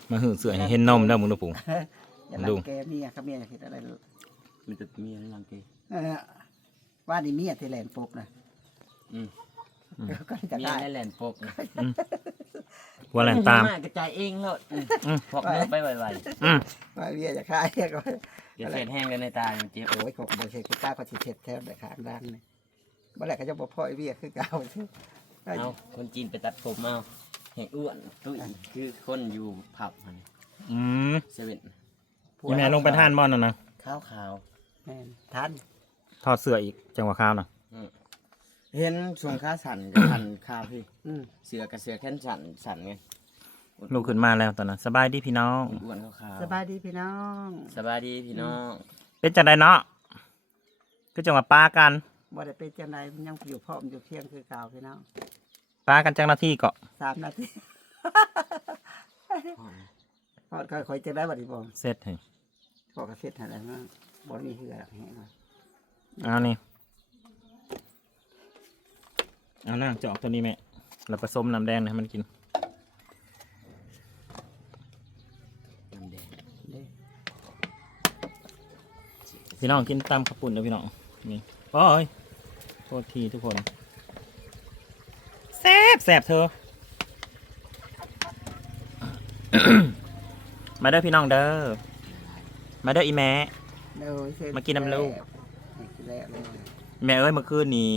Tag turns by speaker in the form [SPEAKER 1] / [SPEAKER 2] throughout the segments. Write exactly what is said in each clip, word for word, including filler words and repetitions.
[SPEAKER 1] มาหื้อเสือให้เห็นนมเด้อมึงดูปู่
[SPEAKER 2] อย่าลังแกเมียเขาเมียจะคิดอะไร
[SPEAKER 3] มันจะมีอะไรลังเก
[SPEAKER 2] เออว่านี่เมียที่แลนด์ปกนะ
[SPEAKER 3] อืม
[SPEAKER 2] ก็จะ
[SPEAKER 3] มี
[SPEAKER 2] ได้
[SPEAKER 3] อะไรแลนปก
[SPEAKER 1] ว่าแลนตาม
[SPEAKER 3] กระจายเองเลยพอกไปไว
[SPEAKER 1] อืม
[SPEAKER 2] ว่าเมียจะฆ่าเมียก็
[SPEAKER 3] ๆเดี๋ยวเศษแห้งกันในตามันเจ็บ
[SPEAKER 2] โอ้ยของบริษัทกุต้าก็สิเช็ดแทบแต่ขางด้านนี่เมื่อไหร่เขาจะบอกพ่อไอ้เบี้ยคือเก่าใช่
[SPEAKER 3] เอาคนจีนไปตัดผมเอาแห้งอ้วนตุ้ยคือคนอยู่ผับมัน
[SPEAKER 1] อืม
[SPEAKER 3] เซเว่น
[SPEAKER 1] นี่แม่ลงไปท่านบ่อนน่ะนะ
[SPEAKER 3] ขาวขาว
[SPEAKER 2] แม่นทัน
[SPEAKER 1] ทอดเสื้ออีกจังหวะข้าวน่ะ
[SPEAKER 3] เห็นช่วงขาสั่นกับสั่นขาพี่
[SPEAKER 2] อืม
[SPEAKER 3] เสือกับเสือแค่นสั่นสั่นไง
[SPEAKER 1] ลูกขึ้นมาแล้วตอนนั้นสบายดีพี่น้อง
[SPEAKER 3] อ้วนขาว
[SPEAKER 2] สบายดีพี่น้อง
[SPEAKER 3] สบายดีพี่น้อง
[SPEAKER 1] เป็นจังไดเนาะคือจังหวะปลากัน
[SPEAKER 2] บ่ได้เป็นจังไดมันยังอยู่พร้อมอยู่เที่ยงคือเก่าพี่น้อง
[SPEAKER 1] ปลากันจังหน้าที่เกาะ
[SPEAKER 2] สามนาทีพอคอยจะได้บัดนี้บ่
[SPEAKER 1] เสร็จให้
[SPEAKER 2] พอกระเซ็ดอะไรมาบ่มีเหือหรอกแห้งมา
[SPEAKER 1] เอานี่เอาล่างจอกตัวนี้แม่แล้วผสมน้ำแดงให้มันกิน
[SPEAKER 3] น้ำแดง
[SPEAKER 2] เด้
[SPEAKER 1] พี่น้องกินตามข้าวปุ่นนะพี่น้องนี่โอ้ยโทษทีทุกคนแซ่บแซ่บเธอ มาเด้อพี่น้องเด้อมาเด้ออีแม่
[SPEAKER 2] เด้อเส้
[SPEAKER 1] มากินน้ำลูก
[SPEAKER 2] นี่กินแล้วเลย
[SPEAKER 1] แม่เอ้ยเมื่อคืนนี้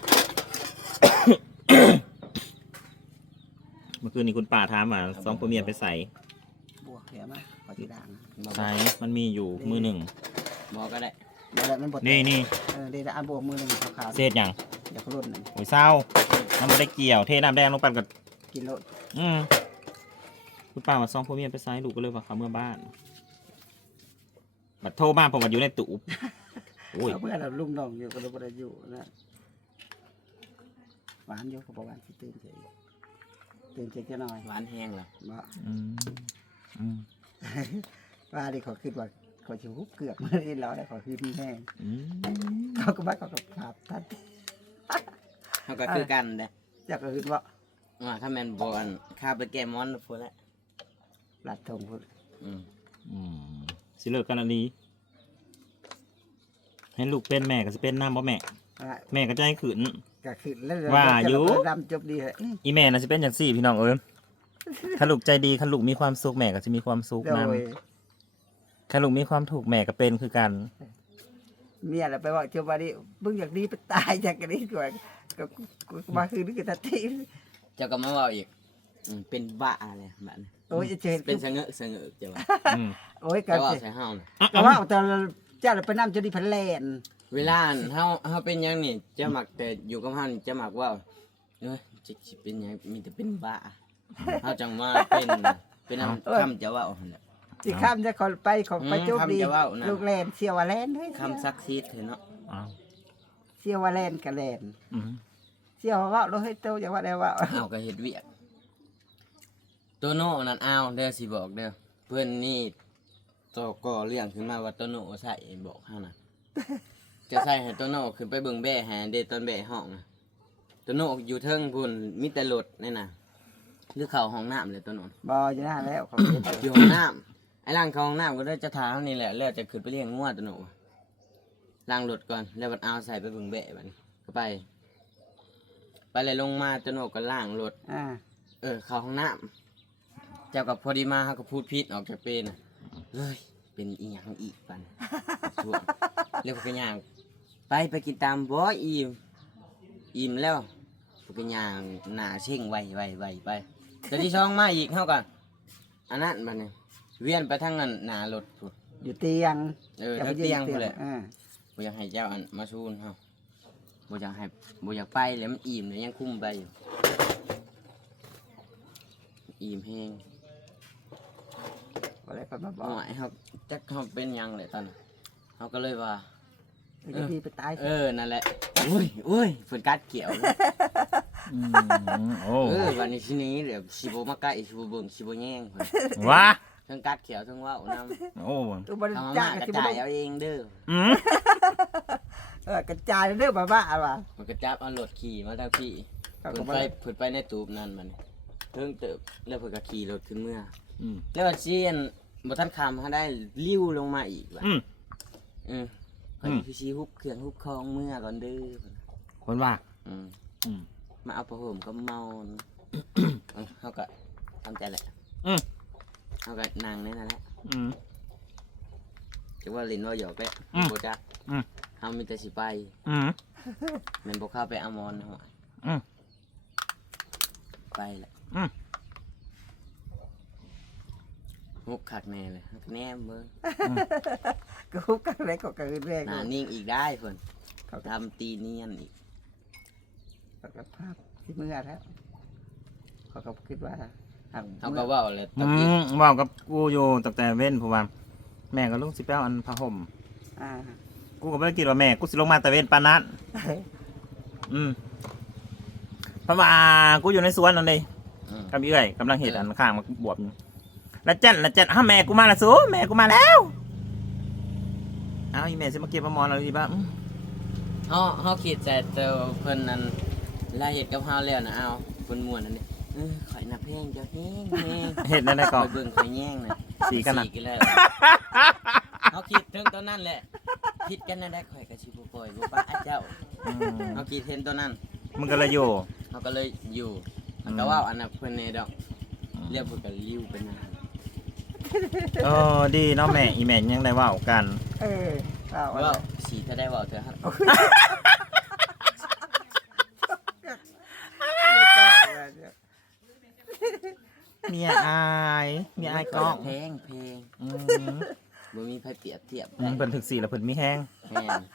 [SPEAKER 1] เมื่อคืนนี้คุณป้าถามว่าซองผัวเมียไปใส่
[SPEAKER 2] บวกเดี๋ยวมาขอทีด่าง
[SPEAKER 1] ใส่มันมีอยู่มือหนึ่ง
[SPEAKER 3] บอกก็ได้
[SPEAKER 2] เดี๋ยวมันบด
[SPEAKER 1] นี่นี่
[SPEAKER 2] เออเดี๋ยวอันบวกมือหนึ่งขาว
[SPEAKER 1] เศษอย่าง
[SPEAKER 2] ๆเดี๋ยวเขาลุ่นหนึ่ง
[SPEAKER 1] โอ้ยเศร้ามันไม่ได้เกี่ยวเทน้ำแดงลงไปกับ
[SPEAKER 2] กินรถ
[SPEAKER 1] อืมคุณป้าว่าซองผัวเมียไปใส่ลูกก็เลยว่าเขาเมื่อบ้านบัดโทรบ้านผมบัดอยู่ในตู้โอ้ย
[SPEAKER 2] เอาเพื่อนเราลุ่มน้องอยู่ก็เลยบ่ได้อยู่นะหวานอยู่เขาบอกหวานสิตื่นเฉยตื่นเฉยแค่น้อย
[SPEAKER 3] หวานแห้งเหรอ
[SPEAKER 2] บ่
[SPEAKER 1] อืมอืม
[SPEAKER 2] ว่าดิเขาคิดว่าเขาจะฮุบเกือกมาได้แล้วแต่เขาคือมีแห้ง
[SPEAKER 1] อืม
[SPEAKER 2] เขาก็มาเขาก็ภาพทัด
[SPEAKER 3] เขาก็คือกันเด้
[SPEAKER 2] เจ้าก็คือว่า
[SPEAKER 3] ว่าถ้าแมนบอลข้าไปแกมอนพูดแล้ว
[SPEAKER 2] หลัดทงพุ่น
[SPEAKER 3] อืม
[SPEAKER 1] อืมสิเลิกกันอันนี้ให้ลูกเป็นแม่ก็จะเป็นน้ำบ่แม่
[SPEAKER 2] ว่า
[SPEAKER 1] แม่ก็จะให้ขืน
[SPEAKER 2] ก็คือแล้ว
[SPEAKER 1] ว่าอยู่
[SPEAKER 2] ดำจบดีเลย
[SPEAKER 1] อีแม่น่ะจะเป็นอย่างสี่พี่น้องเอ้ยถ้าลูกใจดีถ้าลูกมีความสุขแม่ก็จะมีความสุข
[SPEAKER 2] โด
[SPEAKER 1] น
[SPEAKER 2] ย
[SPEAKER 1] ำถ้าลูกมีความถูกแม่ก็เป็นคือกัน
[SPEAKER 2] เมียเราไปว่าเจ้าบ้านนี้มึงอยากดีไปตายจากกันนี้ก่อนก็มาคือนี่คือตัดที
[SPEAKER 3] เจ้าก็มาบอกอีกอืมเป็นบ้าอะไรแบบนี้
[SPEAKER 2] โอ้ยเจน
[SPEAKER 3] เป็นเสงะเสงะเจ้าว่า
[SPEAKER 1] อืม
[SPEAKER 2] โอ้ยกั
[SPEAKER 3] เจ้าน ว่าใส่ห้าวนะ
[SPEAKER 2] แต่ว่าแต่เจ้าเราไปนั่งจนดีพันแลน
[SPEAKER 3] เวลาอันเฮาเฮาเป็นหยังนี่เจ้าหมักแต่อยู่กับเฮานี่เจ้าหมักว่าเอ้ยจิสิเป็นหยังมีแต่เป็นบ้าเฮาจังว่าเป็นเป็นนำคำเจ้าว่าหั่นแหละ
[SPEAKER 2] สิข้ามจะขอไปของไปโจบดี
[SPEAKER 3] คำจะว่าวนะ
[SPEAKER 2] ลูกแลนเชียวว่าแลนด้วย
[SPEAKER 3] คำซักซีดเถอะเนาะ
[SPEAKER 1] อ้าว
[SPEAKER 2] เชียวว่าแลนกับแลน
[SPEAKER 1] อืม
[SPEAKER 2] เชียวว่าเราให้โตอย่างว่าได้ว่า
[SPEAKER 3] เอาก็เฮ็ดเวียกตัวโน่นั่นเอาเด้อสิบอกเด้อเพิ่นนี่ต่อก่อเรื่องขึ้นมาว่าตัวโน่ใส่บอกเฮานะ จะใส่ให้ตัวโน่ขึ้นไปเบิ่งแบ่ให้เด้ตอนแบ่ห้องนะตัวโน่อยู่เทิงพุ่นมีแต่รถนี่น่ะหรือเข้าห้องน้ำเลยตัวโน่
[SPEAKER 2] บออยู่หน้าแล้วเขาเห็น
[SPEAKER 3] อยู่ห้องน้ำไอ้ล่างเข้าห้องน้ำก็ได้จะถามเท่านี้แหละแล้วจะขึ้นไปเลี้ยงงัวตัวโน่ล้างรถก่อนแล้วบัดเอาใส่ไปเบิ่งแบ่บัดนี้ก็ไป ไปเลยลงมาตัวโน่ก็ล้างรถ
[SPEAKER 2] อ่า
[SPEAKER 3] เออเข้าห้องน้ำเจ้ากับพอดีมาเขาก็พูดพิษออกจากเป็นน่ะเฮ้ยเป็นอีหยังอีกปันช่วงเรียกพวกกันย่างไปไปกินตามบ่อิ่มอิ่มแล้วพวกกันย่างหน้าเช่งไวไวไวไปแต่ที่ช่องมาอีกเท่ากันอันนั้นบัดนี้เวียนไปทางนั้นหน้ารถพุ่น
[SPEAKER 2] อยู่เตียง
[SPEAKER 3] เออทางเตียงพุ่นแหละ
[SPEAKER 2] อ่า
[SPEAKER 3] บ่อยากให้เจ้าอันมาชูนเฮาบ่อยากให้บ่อยากไปแล้วมันอิ่มเลยยังคุ้มไปอยู่อิ่มแห้ง
[SPEAKER 2] อะไรไปมาบอ
[SPEAKER 3] อ๋
[SPEAKER 2] ก
[SPEAKER 3] อครับจักเขาเป็นหยังเลยตอนนั้นเขาก็เลยว่า
[SPEAKER 2] จะดีไปตาย
[SPEAKER 3] เออนั่นแหละอุ้ยอุ้ยฝนกัดเกี่ยวเลย
[SPEAKER 1] อืมโอ้
[SPEAKER 3] เออวันนี้ทีนี้เดี๋ยวสิบมาใกล้สิบเบิ่งสิบแย่งเพิ่น
[SPEAKER 1] ว้า
[SPEAKER 3] ทั้งกัดเขียวทั้งว่าวน้ำ
[SPEAKER 1] โอ้
[SPEAKER 2] ตัวบริ
[SPEAKER 3] เอามา
[SPEAKER 2] จาค
[SPEAKER 3] ม่ากระ
[SPEAKER 2] ที่
[SPEAKER 3] จา
[SPEAKER 2] บ่
[SPEAKER 3] ยเอาเองเด้อ
[SPEAKER 1] อืม
[SPEAKER 2] เออกระจายเรื่องบ้าบ้าอะไร
[SPEAKER 3] มันกระจับเอารถขี่มาทางพี่
[SPEAKER 2] เขา
[SPEAKER 3] เพิ่
[SPEAKER 2] ก็
[SPEAKER 3] น
[SPEAKER 2] บ่
[SPEAKER 3] ไป
[SPEAKER 2] ได้
[SPEAKER 3] เพิ่นไปในตูบนั่นมันเพิ่งเติบแล้วเพิ่นก็ขี่รถขึ้นเมื่อ
[SPEAKER 1] อืม
[SPEAKER 3] แล้วว่าเชียนบ่ทันคำเขาได้ลิ้วลงมาอีกว่ะ
[SPEAKER 1] อืม
[SPEAKER 3] อืม
[SPEAKER 1] อืม
[SPEAKER 3] คือชีฮุบเครื่องฮุบคองเมื่อก่อนเด้อ
[SPEAKER 1] คนว่า
[SPEAKER 3] อืม
[SPEAKER 1] อืม
[SPEAKER 3] มาเอาผ้าห่มก็เมาเออเขาก็ทำใจแหละ
[SPEAKER 1] อืม
[SPEAKER 3] เขาก็นั่งในนั่นแหละ
[SPEAKER 1] อืม
[SPEAKER 3] จะว่าลินว่าหยอกแหละ
[SPEAKER 1] อืม
[SPEAKER 3] โบจัก
[SPEAKER 1] อืม
[SPEAKER 3] เขามีแต่สิไป
[SPEAKER 1] อืม
[SPEAKER 3] แมันบ่เข้าไปอามอนหัว
[SPEAKER 1] อืม
[SPEAKER 3] ไปแหละ
[SPEAKER 1] อืม
[SPEAKER 3] ฮุบขักแน่เลยฮักแนมเบิ่ง
[SPEAKER 2] ก็คุกกันเลยก็กระแรก
[SPEAKER 3] หน้านิ่งอีกได้เพิ่นเขาทำตีเนียนอีก
[SPEAKER 2] เขาก็ภาพที่เมื่อแล้วเขาก็คิดว่าหาก
[SPEAKER 3] เขา
[SPEAKER 2] เมื่
[SPEAKER 3] ก็
[SPEAKER 2] อ
[SPEAKER 3] เว่าเลย
[SPEAKER 1] อื
[SPEAKER 3] ตะกี้
[SPEAKER 1] มว่าวกับกูอยู่ตั้งแต่เว้นเพราะว่าแม่ก็ลุงสิไปเอาอันผ้าห่ม
[SPEAKER 2] อ่า
[SPEAKER 1] กูก็ไม่ได้คิดว่าแม่กูสิลงมาแต่เว้นปานนั้นอืมเพราะว่ากูอยู่ในสวนนั่นเลย
[SPEAKER 3] อืม
[SPEAKER 1] กับเอื้อยกำลังเห็ดอันข้างมาบวบอยู่แล้วเจ็ดแล้วเจ็ดอ้าวแม่กูมาและสูแม่กูมาแล้วอ้าวอีแม่สิมาเก็บมะมอนเราดีบ้าง
[SPEAKER 3] เฮาเฮาคิดแต่เจอเพิ่นนั่นลาเฮ็ดกับเฮาแล้วนะเอาเพิ่นม่วนอันนี้เออข่อยน่ะเพลงเจ้าแฮงแฮง
[SPEAKER 1] เห็ดนั่นได้
[SPEAKER 3] ข่
[SPEAKER 1] ก่อ
[SPEAKER 3] อน ยเบิ่งข่อยแย่งน่ะ
[SPEAKER 1] สีกันน่ะ
[SPEAKER 3] สีกันแล้วเฮาคิดถึงตอนนั้นแหละคิดกันนั่นได้ข่อยก็สิบ่ปล่อยบ่ปะอาเจ้า
[SPEAKER 1] อืม
[SPEAKER 3] เฮาคิดเห็นตอนนั้น
[SPEAKER 1] มึงก็เลยอยู่
[SPEAKER 3] เฮาก็เลยอยู่
[SPEAKER 1] อืม
[SPEAKER 3] ก็เว้าอันน่ะเพิ่นแน่ดอกเรียกเพิ่นก็ลิ้วไปนาน
[SPEAKER 1] เออดีเนาะแม่อีแม่ยังได้เว่ากัน
[SPEAKER 2] เออเอา
[SPEAKER 3] เว้าสีถ้าได้เว้าเถอะครับ
[SPEAKER 1] เมียอายเมียอายกล้อง
[SPEAKER 3] เพลงเพลง
[SPEAKER 1] อืม
[SPEAKER 3] บ่มีไผเปรียบเทียบ
[SPEAKER 1] อืมเพิ่นถึกสีแล้วเพิ่นมีแห้ง
[SPEAKER 3] แม่น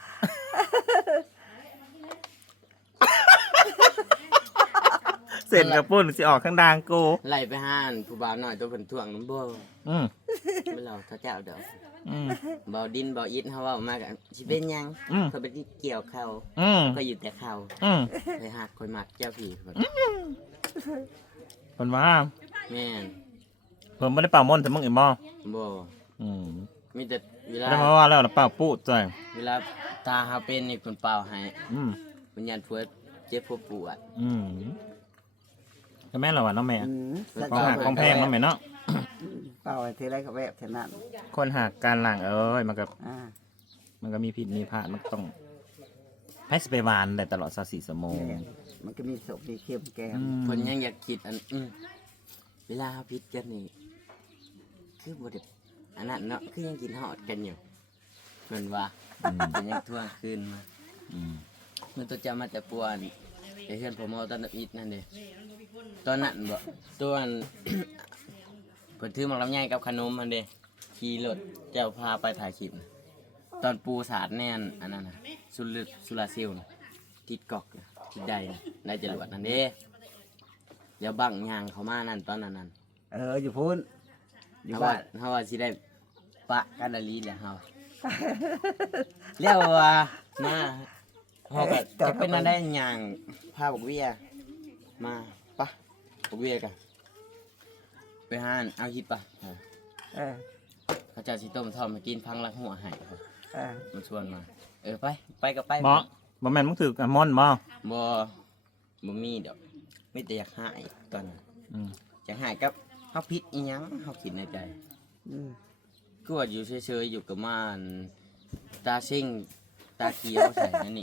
[SPEAKER 1] เสร็จกับปุ้นสิออกข้างดางกู
[SPEAKER 3] ไล่ไปหาอันผู้บ่าวน้อยตัวเพิ่นท่วงน้ำบ่
[SPEAKER 1] อืม
[SPEAKER 3] ไม่เราถ้าเจ้าเด้อ
[SPEAKER 1] อืม
[SPEAKER 3] เบาดินเบาอิดเขาเว้ามากันสิเป็นหยัง
[SPEAKER 1] อืม
[SPEAKER 3] เขาเป็นที่เกี่ยวเขา
[SPEAKER 1] อืม
[SPEAKER 3] ก็อยู่แต่เขา
[SPEAKER 1] อืม
[SPEAKER 3] ไปหักคอยมักเจ้าผีเพิ่น
[SPEAKER 1] เพิ่นว่า
[SPEAKER 3] แม่น
[SPEAKER 1] เพิ่นบ่ได้เป่ามนต์แต่มึงอีกบ่
[SPEAKER 3] บ่
[SPEAKER 1] อืม
[SPEAKER 3] มีแต่เวลา
[SPEAKER 1] แล้วมาว่าแล้วล่ะเป่าปูดจ้ะ
[SPEAKER 3] เวลาตาเฮาเป็นนี่เพิ่นเป่าให้
[SPEAKER 1] อืม
[SPEAKER 3] เพิ่นยันปวดเจ็บปวดปวด
[SPEAKER 1] อืมก็แม่นแล้วว่ะเนาะแม่
[SPEAKER 2] อืม
[SPEAKER 1] ของหักของแพงเนาะแม่เนาะ
[SPEAKER 2] เป่าทีไรก็แบบเท่านั้น
[SPEAKER 1] คนหักการหลังเอ้ยมันก็
[SPEAKER 2] อ่า
[SPEAKER 1] มันก็มีผิดมีพลาดมันก็ต้องให้สเปรย์หวานได้ตลอดสสี่ชั่วโมง
[SPEAKER 2] เนี่ยมันก็มีศพมีเค็มแกม
[SPEAKER 1] อืม
[SPEAKER 3] เพิ่นยังอยากคิดอันอืมเวลาเฮาพิดกันนี่คือบ่ได้อันนั้นเนาะคือยังกินฮอดกันอยู่เหมือนว่า
[SPEAKER 1] อืม
[SPEAKER 3] เป็นยังทวงคืนมา
[SPEAKER 1] อืม
[SPEAKER 3] มันตัวจะมาแต่ปวนไอ้เพื่อนผมเอาตอนนับอิดนั่นเด้ตอนนั้นบ่ตัวอัน เพิ่นถือหมักลำไยกับขนมมันเด้ขี่รถเจ้าพาไปถ่ายคลิปน่ะตอนปูสาดแน่นอันนั้นน่ะสุลสุลาเซลลน่ะติดกอกน่ะติดใดน่ะได้จรวดนั่นเด้เดี๋ยวบังยางเขามานั่นตอนนั้นนั่น
[SPEAKER 2] เอออยู่พูนอยู่
[SPEAKER 3] เฮาว่า
[SPEAKER 2] บ้าน
[SPEAKER 3] เฮาว่าสิได้ปะกันดาลีแหละเฮาเรียกว่ามาเฮาก็จะเป็นอันได้ยางพาบักเวียมาปะบักเวียกันไปหาอันเอาฮิตปะเออ
[SPEAKER 2] เออ
[SPEAKER 3] เขาจะสิต้มทอดมากินพังละหัวให้เขา
[SPEAKER 2] เออ
[SPEAKER 3] มันชวนมา เออไปไปก็ไป
[SPEAKER 1] บ่บ่แม่นมึงถือกับมอนต์บ่
[SPEAKER 3] บ่บ่มีดอกมีแต่อยากหายตอนนั้น
[SPEAKER 1] อืม
[SPEAKER 3] อยากหายกับเฮาผิดอีหยังเฮาคิดในใจ
[SPEAKER 2] อืม
[SPEAKER 3] คือว่าอยู่เฉยๆอยู่กับม่านตาเชิงตาเขียวใส่นั่นนี่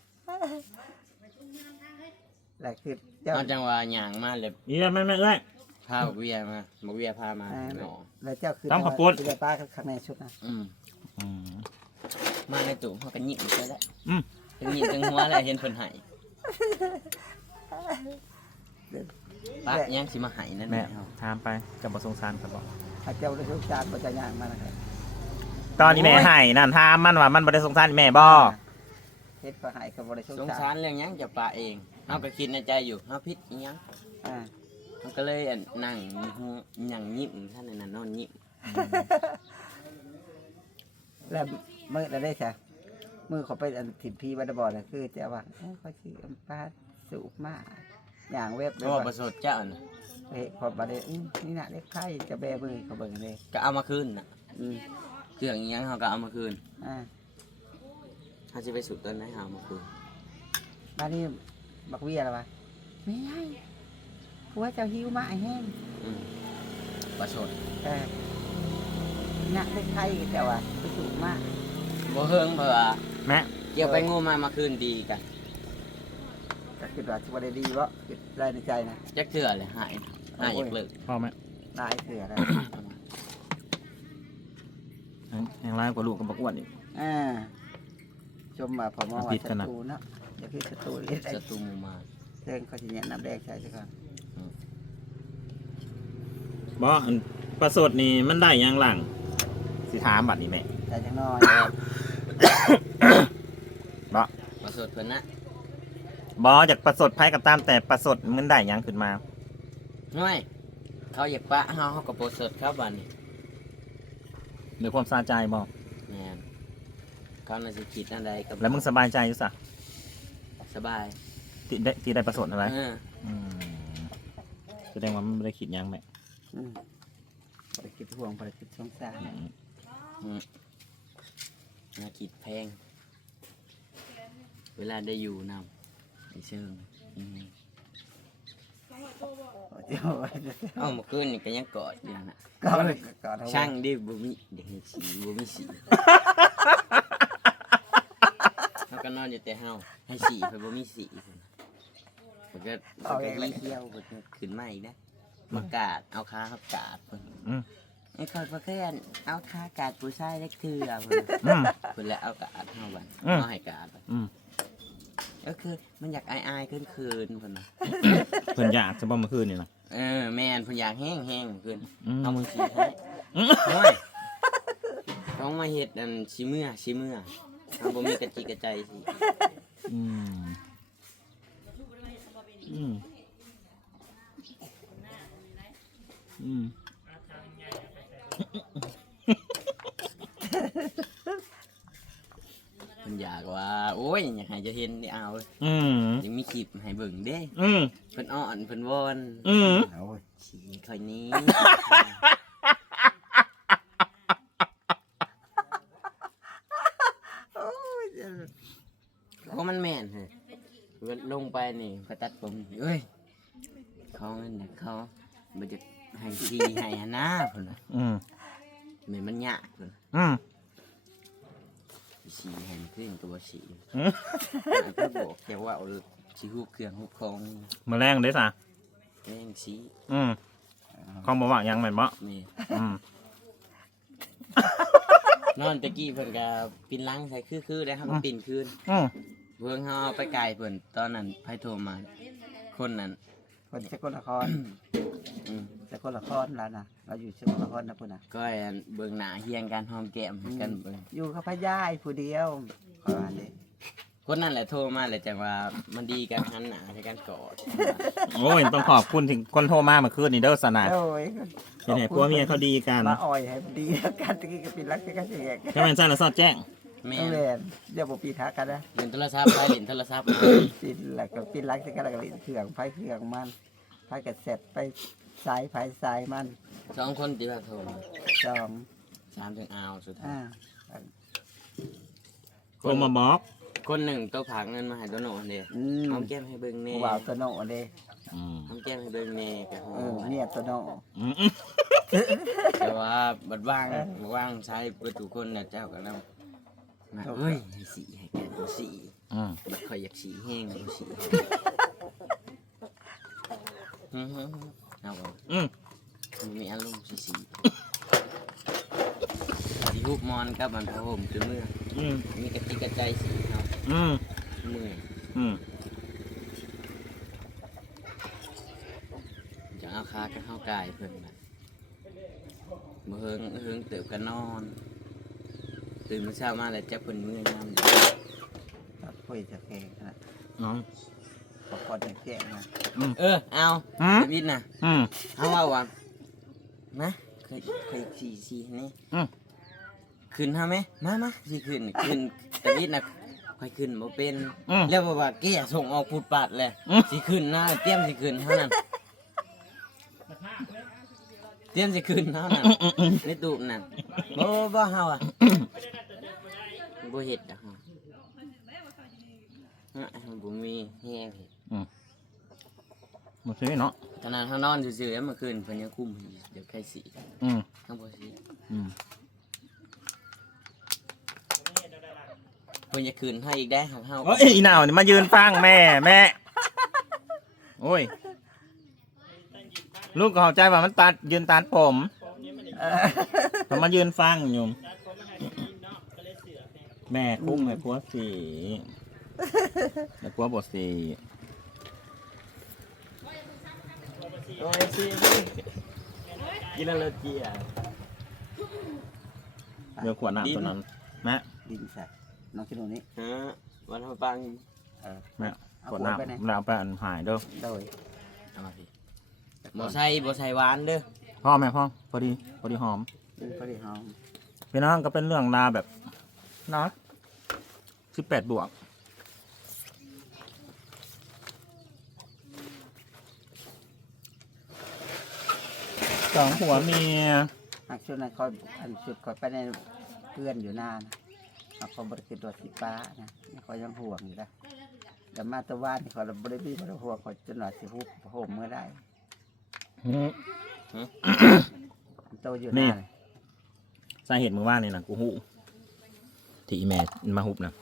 [SPEAKER 2] แล้วคือเจ้า
[SPEAKER 3] เอาจังว่าหยางมาเลย
[SPEAKER 1] อีแม่แม่เอ้ย
[SPEAKER 3] พาบักเวียมาบักเวียพามา
[SPEAKER 2] อ่า
[SPEAKER 3] หนอ
[SPEAKER 2] แล้วเจ้าคือ
[SPEAKER 1] ต้องขอบคุณ
[SPEAKER 2] คือป้าข้างในชุดนะ
[SPEAKER 3] อืม
[SPEAKER 1] อืม
[SPEAKER 3] มาในตู้เขาก็ยิ้มไปแล้ว
[SPEAKER 1] อืม
[SPEAKER 3] ทั้งยิ้มทั้งหัวแล้วเห็นเพิ่นให้ปะยังสิมาให้นั่น
[SPEAKER 1] แม่
[SPEAKER 3] แหละเฮา
[SPEAKER 1] ถามไปจะบ่สงสารกับบ่
[SPEAKER 2] ถ้าเจ้าได้ชุดจานก็จะย่างมานะครับ
[SPEAKER 1] ตอนนี้แม่ให้นั่นถามมันว่ามันบ่ได้สงสารแม่บ่
[SPEAKER 2] เฮ็ดก็หายก็บ่ได้ชุด
[SPEAKER 3] สง
[SPEAKER 2] จา
[SPEAKER 3] สาน รเรื่องหยังจะปะเองเฮาก็คิดในใจอยู่เฮาผิดอีหยัง
[SPEAKER 2] อ่า
[SPEAKER 3] มันก็เลยอั่นนั่งหูหยังยิ้มท่านนั่นน่ะนอนยิ้ม
[SPEAKER 2] แล้วมือเราได้ใช่มือเขาไปอันถิ่นพีบันบอลน่ะคือจะว่าเอ้ยเขาชื่ออัมปาสูบมาอย่างเว็บ
[SPEAKER 3] เพราะว่าประสดเจ้าน่ะ
[SPEAKER 2] เฮ้ยพอมาเลยอื้อนี่น่ะเล็กไข่จะแบมือเขาเบิ่งเลย
[SPEAKER 3] ก็เอามาคืนน่ะ
[SPEAKER 2] อืม
[SPEAKER 3] เครื่องอีหยังเฮาก็เอามาคืน
[SPEAKER 2] อ่า
[SPEAKER 3] เฮาสิไปสุดต้นไหนเฮาเอามาคืน
[SPEAKER 2] บ้านนี้บักเวียอะไรวะไม่ใช่ผัวเจ้าหิวมาไอ้แห้ง
[SPEAKER 3] อืมปลาสด
[SPEAKER 2] เออเนี่ยไข่ๆแต่ว่าไปสูงมาก
[SPEAKER 3] บ่เฮิงเพราะว่า
[SPEAKER 1] แม่
[SPEAKER 3] เกี่ยวไปงูมามาคืนดีกัน
[SPEAKER 2] ก็คิดว่าสิบ่ได้ดีบ่คิดได้ในใจนะ
[SPEAKER 3] จักเทื่อเลยหายหายอยากเลิก
[SPEAKER 1] พ่อแม่
[SPEAKER 2] หลายเถื่อแล้ว
[SPEAKER 1] ยังร้ายกว่าลูกกับบักอ้วนอีก
[SPEAKER 2] อ่าชมมาพอมาว่า
[SPEAKER 1] ผิด
[SPEAKER 2] ศั
[SPEAKER 1] กันนะ
[SPEAKER 2] ตรูเนาะอย่าคือศัตรูเลยได้
[SPEAKER 3] ศัตรูหมู่มาร
[SPEAKER 2] เทิงเขาสิเนี่ยน้ำแดงใส่ซะก่อน
[SPEAKER 1] บ่อันปลาสดนี่มันได้หยังหลังสิถามบัดนี้แม่
[SPEAKER 2] ใส่จังน้อย
[SPEAKER 1] บ่
[SPEAKER 3] ปลาสดเพิ่นนะ
[SPEAKER 1] บ่จากปลาสดไผกับตามแต่ปลาสดมันได้หยังขึ้นมา
[SPEAKER 3] น้อยเขาอยากปะเฮาเฮาก็บ่สดครับบัดนี้
[SPEAKER 1] หรือความสาใจบ่
[SPEAKER 3] แม่นเขาน่าสิคิดอันใดกับ
[SPEAKER 1] แล้วมึงสบายใจอยู่ซะ
[SPEAKER 3] สบาย
[SPEAKER 1] ที่ได้ที่ได้ปลาสดอะไร
[SPEAKER 3] เออ
[SPEAKER 1] อืมแสดงว่ามันไม่ได้คิดหยังแม่
[SPEAKER 2] อืมบ่ได้คิดห่วงบ่ได้คิดสงสาร
[SPEAKER 1] อืม
[SPEAKER 3] อืมน่าคิดแพง เวลาได้อยู่นำไอ้เชิงอืม
[SPEAKER 2] เดี๋ยว
[SPEAKER 3] เอ้าเมื่อคืนนี่ก็ยังกอดอยู่น่ะ
[SPEAKER 2] ก็เลยก่อนเอาไว้
[SPEAKER 3] ช่างดิบ่มีเด็กให้สีบ่มีสีเฮาก็นอนอยู่แต่เฮาให้สีเพิ่นบ่มีสีเพิ่นน่ะเพิ่นก็เพิ่นก็มีเที่ยวเพิ่นก็ขึ้นมาอีกนะมากาดเอาขาครับกาดเพิ่น
[SPEAKER 1] อืม
[SPEAKER 3] ไอ้คนบ่เคยเอาขากาดผู้ชายจักเทื่อเพิ่น
[SPEAKER 1] อืม
[SPEAKER 3] เพิ่นแล้วเอากาดเฮาบัด
[SPEAKER 1] อืม
[SPEAKER 3] เอาให้กาดบัด
[SPEAKER 1] อืม
[SPEAKER 3] ก็คือมันอยากอายๆคืนๆเพิ่นน่ะ
[SPEAKER 1] เพิ่นอยากจะบ่เมื่อคืนนี่นะ
[SPEAKER 3] เออแม่นเพิ่นอยากแห้งๆคืน
[SPEAKER 1] อืม
[SPEAKER 3] เอามือสีให้
[SPEAKER 1] อืม
[SPEAKER 3] น้อยต้องมาเฮ็ดอันชิเมื่อชิเมื่อเอาบ่มีกระจิกกระใจสิ
[SPEAKER 1] อืมอืมอืม
[SPEAKER 3] เพิ่นอยากว่า โอ้ยอยากให้เจะเห็นได้เอา
[SPEAKER 1] อืม
[SPEAKER 3] ยังมีคลิปให้เบิ่งเด้
[SPEAKER 1] อืม
[SPEAKER 3] เพิ่นอ้อนเพิ่นวอน
[SPEAKER 1] อืม
[SPEAKER 2] โอ้ย
[SPEAKER 3] สีค่อยนี้
[SPEAKER 2] โอ้ย
[SPEAKER 3] เพราะมันแม่นเฮ้ยเพิ่นลงไปนี่เขาตัดผมเอ้ยเขาเงินน่ะเขาบ่จะให้สีให้หนนะเพิ่นน่ะ
[SPEAKER 1] อืม
[SPEAKER 3] แม่นมันยากเพิ่น
[SPEAKER 1] อืม
[SPEAKER 3] สีแห่งขึ้นตัวสี
[SPEAKER 1] อืม
[SPEAKER 3] แล้วก็บอกแกว่าเอาสีหูเครื่องหูคอง
[SPEAKER 1] มาแรงเด้ซะ
[SPEAKER 3] แม่งสี
[SPEAKER 1] อืมของบ่ว่างยังแม่นบ่
[SPEAKER 3] นี่
[SPEAKER 1] อืม
[SPEAKER 3] นอนตะกี้เพิ่นก็ปินลังใส่คือๆได้เฮาก็ปินคืน
[SPEAKER 1] อืม
[SPEAKER 3] เพิ่งเฮาเอาไปไกลเพิ่นตอนนั้นไผโทรมา คนนั้น
[SPEAKER 2] คนสกลนคร
[SPEAKER 3] อืม
[SPEAKER 2] สกลนครแล้วนะเราอยู่สกลนครนะพุ่นน่ะ
[SPEAKER 3] ก็อันเบิ่งหน้าเฮียงกันหอมแก้มให้กันเบิ่ง
[SPEAKER 2] อยู่กับพญายผู้เดียวขออันนี้
[SPEAKER 3] คนนั้นแหละโทรมาเลยจังว่ามันดีกันหันหน้าให้กันกอด
[SPEAKER 1] โอ้ยต้องขอบคุณถึงคนโทรมาเมื่อคืนนี่เด้อสนะ
[SPEAKER 2] โอ้ย
[SPEAKER 1] เห็นไหมผัวเมียเขาดีกัน
[SPEAKER 2] มาอ่อยให้มันดีแล้วกันตะกี้ก็ปิดรักกันเสียง
[SPEAKER 1] จะแม่นซั่นแล้วสอดแจ้ง
[SPEAKER 3] แม่
[SPEAKER 2] ต้อง
[SPEAKER 3] น
[SPEAKER 2] เล่นเดี๋ยวบ่ปีทักกันนะ
[SPEAKER 3] เล่นโทรศัพท์ไปเล่นโทรศัพท์มา
[SPEAKER 2] ปิดแล้วก็ปิดรักกันแล้วก็เล่นเครื่องไฟเครื่องมันไฟก็เสร็จไปสายไฟสายมัน
[SPEAKER 3] สองคนที่ว่าโทรมา
[SPEAKER 2] จอม
[SPEAKER 3] สามถึงเอาสุดท้า
[SPEAKER 2] อ่าย
[SPEAKER 1] โทรมาบอก
[SPEAKER 3] คนหนึ่งตัวผากเงินมาให้ตัวโหนเด้
[SPEAKER 2] อืม
[SPEAKER 3] หอมแก้มให้เบิ่ง
[SPEAKER 2] ผู้
[SPEAKER 3] แน่
[SPEAKER 2] บ่าวตัวโน่เด้
[SPEAKER 1] อืม
[SPEAKER 3] หอมแก้มให้เบิ่งแน่ก็หอ
[SPEAKER 2] เออ
[SPEAKER 3] ม
[SPEAKER 2] เนี่ยตัวโน่
[SPEAKER 1] อืม
[SPEAKER 3] แต่ว่าบัดว่างบัดว่างใช้ประตูคนน่ะเจ้าก็นำมาเอ้ยให้สีให้แกตัวสี
[SPEAKER 1] อืม
[SPEAKER 3] บัดข่อยอยากสีแห้งตัวสีอือฮึเอาบ่
[SPEAKER 1] อืม
[SPEAKER 3] มันมีอารมณ์สีสีสีฮูบมอนกับมันพะห่มคือเมื่อ
[SPEAKER 1] อืม
[SPEAKER 3] มีกระจิกกระใจสีเฮา
[SPEAKER 1] อืม
[SPEAKER 3] เมื่อย
[SPEAKER 1] อืม
[SPEAKER 3] จะเอาคากับข้าวกายเพิ่นน่ะมื่อเฮิงเฮิงเติบกันนอน ตื่นมาเช้ามาแล้วจับเพิ่นมือยามเดียว
[SPEAKER 2] ตัดคุยจะแข่งนะ
[SPEAKER 1] น้อง
[SPEAKER 2] ขอก่อนจะแข่งนะ
[SPEAKER 3] เออเอา
[SPEAKER 1] อืม
[SPEAKER 3] ชีวิตน่ะ
[SPEAKER 1] อืม
[SPEAKER 3] เอาว่าว่านะเคยเคยสีสีนี่
[SPEAKER 1] อืม
[SPEAKER 3] ขึ้นฮะไหมมามาสิขึ้นขึ้นแต่วิทย์น่ะค่อยขึ้นบ่เป็น
[SPEAKER 1] อืม
[SPEAKER 3] แล้วบอกว่าแกส่งออกพูดปัดเลย
[SPEAKER 1] อืม
[SPEAKER 3] สิขึ้นนะเตรียมสิขึ้นเท่านั้นเตรียมสิขึ้นเท่านั้น
[SPEAKER 1] อืมอืมอืม
[SPEAKER 3] ในตูบนั่นบ่บ่เฮาอ่ะบ่เฮ็ดอ่ะเฮาอ่ะมันบ่มีแฮงเฮ็ด
[SPEAKER 1] อืมบ่ซื้อเนาะ
[SPEAKER 3] ขนาดเขานอนซื่อๆแล้วเมื่อคืนเพิ่นยังคุมอยู่เดี๋ยวใครสี
[SPEAKER 1] อืม
[SPEAKER 3] ข้างบนสี
[SPEAKER 1] อืม
[SPEAKER 3] เพิ่นจะคืนให้อีกได้ของเฮา
[SPEAKER 1] โอ้ยอีหนาวนี่มายืนฟังแม่แม่โอ้ยลูกก็เข้าใจว่ามันตัดยืนตัดผมเขามายืนฟังอยู่แม่คุ้มแม่พัวสีแม่พัวบทสีโอ้ยสิกินแล้วเลยเจียเดี๋ยวขวดน้ำตัวนั้นแม่
[SPEAKER 2] ดินใส่น้องคิดดูนี้
[SPEAKER 3] ฮะวันทำปัง
[SPEAKER 2] เออ
[SPEAKER 1] แม่
[SPEAKER 2] เอา
[SPEAKER 1] ขวด
[SPEAKER 2] ขวด
[SPEAKER 1] น้ำ
[SPEAKER 2] ไปไหน
[SPEAKER 1] แล้วเอาไปอันหายเด้อ
[SPEAKER 2] โดย
[SPEAKER 3] เอามาสิบ่ใส่บ่ใส่หวานเด้อ
[SPEAKER 1] พ่อแม่พ่อพอดีพอดีหอม
[SPEAKER 2] ดินพอดีหอม
[SPEAKER 1] พี่น้องก็เป็นเรื่องราวแบบเนาะสิบแปดบวกสองหัวเมีย
[SPEAKER 2] หากช่วงนั้นคอยอันสุดคอยไปในเพื่อนอยู่นานเอาคอยบริกิตตัวสีฟ้านะคอยยังห่วงอยู่นะแต่มาตะวันนี่คอยบริบีบริห่วงคอยจนหน่อยสิฮุบโหมเมื่อได้โตอยู่นาน
[SPEAKER 1] สาเหตุมึงว่านี่นะกูหูที่อีแมนมาหุบนะ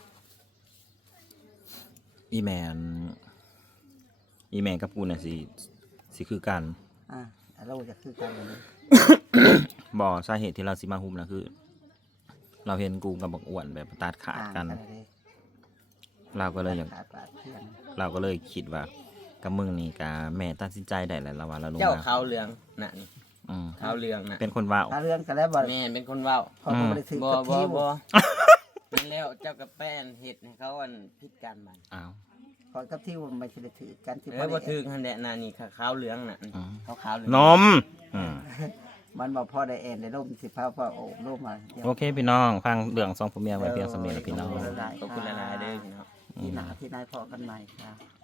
[SPEAKER 1] อีแมนอีแมนกับกูเนี่ยสิสิคือกัน
[SPEAKER 2] อ่าเราจะคือกันเลย
[SPEAKER 1] บอสาเหตุที่เราสิมาหุบนะคือ เราเห็นกูกับบักอ้วนแบบตัดขาดกัน เราก็เลยอยาก
[SPEAKER 2] ขาดขาดเพื่อน
[SPEAKER 1] เราก็เลยคิดว่ากับมึงนี่กับแม่ตัดสินใจได้แล้วละว่าเราลง
[SPEAKER 3] เจ้า
[SPEAKER 1] มา
[SPEAKER 3] ขาวเหลืองน่ะนี่
[SPEAKER 1] อืม
[SPEAKER 3] ขาวเหลืองน่ะ
[SPEAKER 1] เป็นคนว่าว
[SPEAKER 2] ถ้าเรื่องกันแล้วบ่
[SPEAKER 3] แม่นเป็นคนเว้า
[SPEAKER 2] ขอยบริสุทธิ์
[SPEAKER 3] บ่
[SPEAKER 2] กับ
[SPEAKER 3] บ่
[SPEAKER 2] ที่
[SPEAKER 3] บ่นั่นแล้วเจ้ากับแป้นเฮ็ดให้เขาอันผิดกันมัน
[SPEAKER 1] อ้าว
[SPEAKER 2] ขอยกับที่ว่ามันจะได้ถือกันที่
[SPEAKER 3] เออบ่ถึงหั่นแหละน่ะนี่ขาวเหลืองน่ะ
[SPEAKER 1] อืม
[SPEAKER 3] ขาวๆเหลือง
[SPEAKER 1] นมอืม
[SPEAKER 2] มันบอกพ่อได้เอ็นได้ร่มสิพาพ่อโอ้ร่มมาเดี๋ยว
[SPEAKER 1] โอเคพี่น้องฟังเรื่องสองผัวเมียไว้เพียงสำเนียงแล้วพี่น้อง
[SPEAKER 3] ขอบคุณหลายๆเด้อพี่น้อง
[SPEAKER 2] ที่หนาที่นายพ่อกันใหม่ครับ